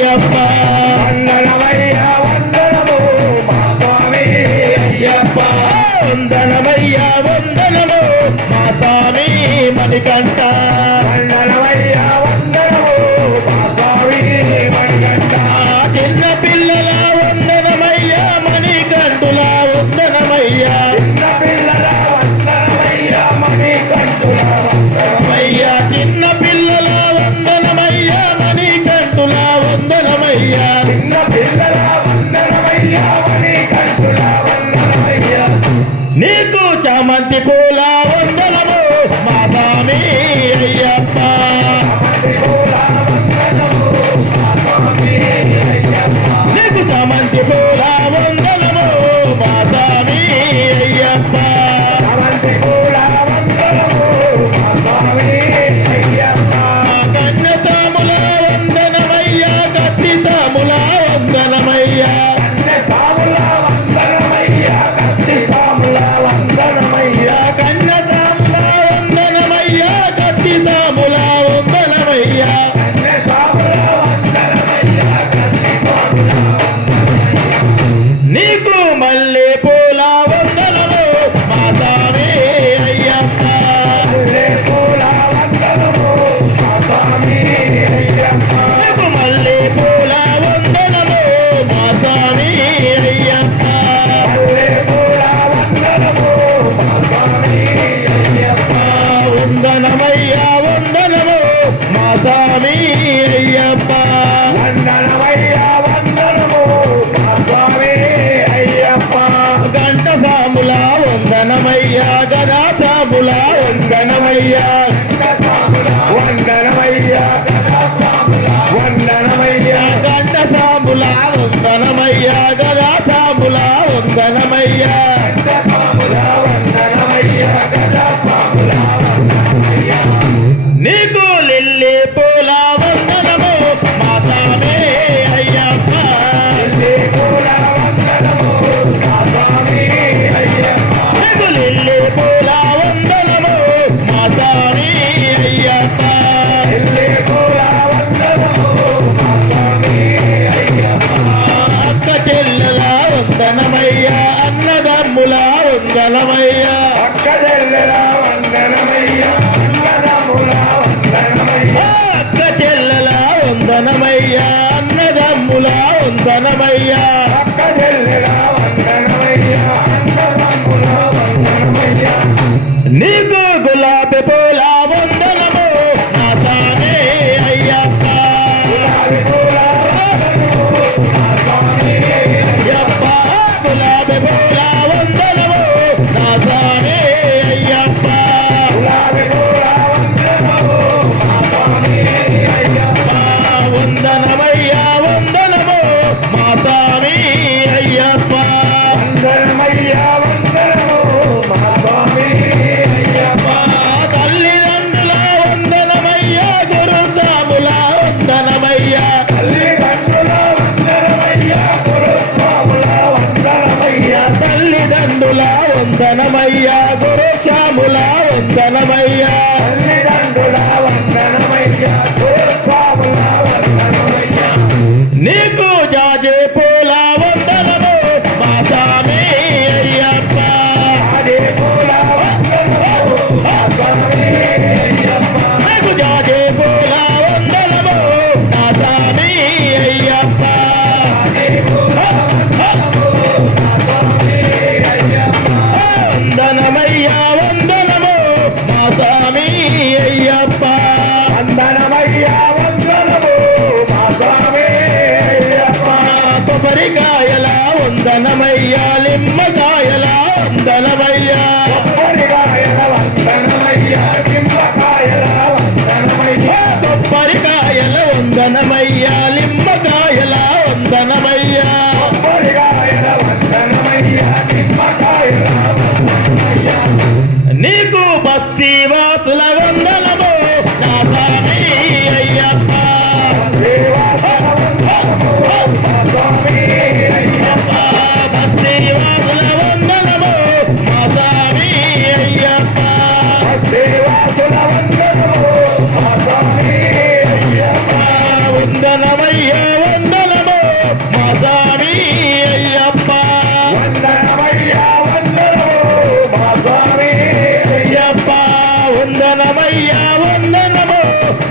అయ్యప్ప వందనమయ్యా వందనము మా స్వామి అయ్యప్ప వందనమయ్యా వందనము మా స్వామి మణికంఠ వందనమయ్యా వందనము మా స్వామి మణికంఠ చిన్న పిల్లల వందనమయ్యా మణికంఠుల వందనమయ్యా చిన్న పిల్లల వందనమయ్యా మణికంఠుల వందనమయ్యా చిన్న పిల్లల వందనమయ్యా మణికంఠుల వందనమయ్యా చిన్న పిల్లల వందనమయ్యా మణికంఠుల వందనమయ్యా నీకు చామంతి పూల వందనము మా స్వామి అయ్యప్ప నీకు చామంతి పూల వందనము మా స్వామి అయ్యప్ప కన్నతాముల వందనమయ్యా కత్తితాముల వందనమయ్యా కన్నతాముల వందనమయ్యా కత్తితాముల వందనమయ్యా నీకు మల్లె పూల వందనము మా స్వామి అయ్యప్ప నీకు మల్లె పూల వందనము మా స్వామి అయ్యప్ప వందనమయ్యా వందనము మా స్వామి అయ్యప్ప గంట సాముల వందనమయ్యా గదా సాముల వందనమయ్యా గంట సాముల వందనమయ్యా గదా సాముల వందనమయ్యా నీకు లిల్లీ పూల వందనము మా స్వామి అయ్యప్ప నీకు లిల్లీ పూల వందనము మా స్వామి అయ్యప్ప అక్క చెల్లెల వందనమయ్యా అన్నదమ్ముల వందనమయ్యా అక్క చెల్లెల వందనమయ్యా అన్నదమ్ముల వందనమయ్యా నీకు గులాబీ పూల వందనము మా స్వామి అయ్యప్ప గులాబీ పూల వందనము మా స్వామి అయ్యప్ప వందనమయ్యా వందనము మా స్వామి అయ్యప్ప తల్లిదండ్రుల వందనమయ్యా గురు సాముల వందనమయ్యా తల్లిదండ్రుల వందనమయ్యా గురు సాముల వందనమయ్యా నీకు జాజి పూల వందనము మా స్వామి అయ్యప్ప నీకు జాజి పూల వందనము మా స్వామి అయ్యప్ప వందనమయ్యా వందనము మా స్వామి అయ్యప్ప వందనమయ్యా వందనము మా స్వామి అయ్యప్ప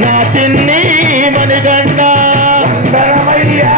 నా చిన్ని మణికంఠ వందనమయ్యా